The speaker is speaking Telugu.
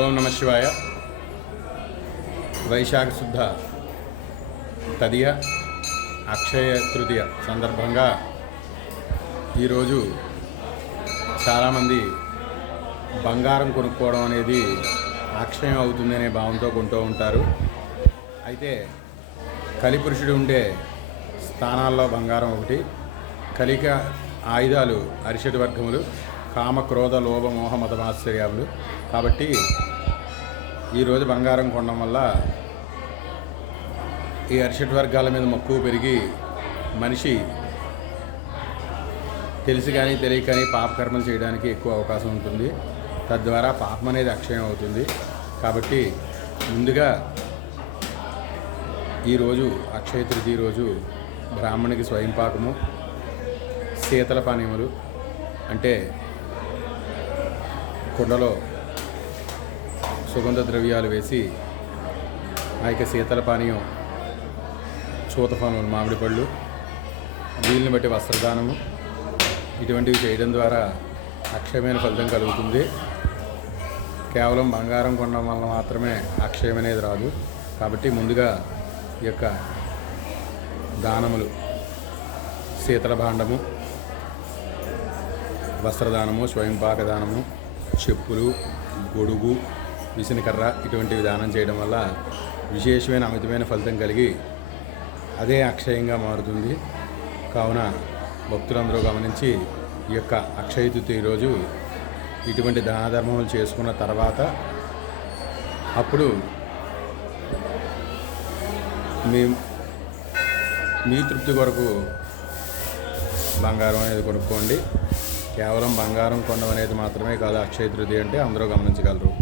ఓం నమ శివాయ. వైశాఖ శుద్ధ తదియ అక్షయ తృతీయ సందర్భంగా ఈరోజు చాలామంది బంగారం కొనుక్కోవడం అనేది అక్షయం అవుతుందనే భావంతో కొంటూ ఉంటారు. అయితే కలిపురుషుడు ఉండే స్థానాల్లో బంగారం ఒకటి. కలిక ఆయుధాలు అరిషడ్ వర్గములు, కామ క్రోధ లోభ మోహ మతమాశ్చర్యాలు. కాబట్టి ఈరోజు బంగారం కొనడం వల్ల ఈ అరిషడ్ వర్గాల మీద మక్కువ పెరిగి మనిషి తెలిసి కానీ తెలియక కానీ పాపకర్మలు చేయడానికి ఎక్కువ అవకాశం ఉంటుంది. తద్వారా పాపం అనేది అక్షయం అవుతుంది. కాబట్టి ముందుగా ఈరోజు అక్షయ తృతీయ రోజు బ్రాహ్మణికి స్వయంపాకము, శీతల పానీయములు అంటే కుండలో సుగంధ ద్రవ్యాలు వేసి ఆ యొక్క శీతల పానీయం, చూతఫలములు, మామిడి పళ్ళు, వీళ్ళని బట్టి వస్త్రదానము ఇటువంటివి చేయడం ద్వారా అక్షయమైన ఫలితం కలుగుతుంది. కేవలం బంగారం కొనడం వల్ల మాత్రమే అక్షయం అనేది రాదు. కాబట్టి ముందుగా ఈ యొక్క దానములు, శీతల భాండము, వస్త్రదానము, స్వయంపాక దానము, చెప్పులు, గొడుగు, విసినకర్ర ఇటువంటివి దానం చేయడం వల్ల విశేషమైన అమితమైన ఫలితం కలిగి అదే అక్షయంగా మారుతుంది. కావున భక్తులందరూ గమనించి ఈ యొక్క అక్షయ తృతీయ రోజు ఇటువంటి దాన ధర్మములు చేసుకున్న తర్వాత అప్పుడు మీ తృప్తి కొరకు బంగారం అనేది కొనుక్కోండి. కేవలం బంగారం కొనడం అనేది మాత్రమే కాదు అక్షయ తృతీయ అంటే అందరూ గమనించగలరు.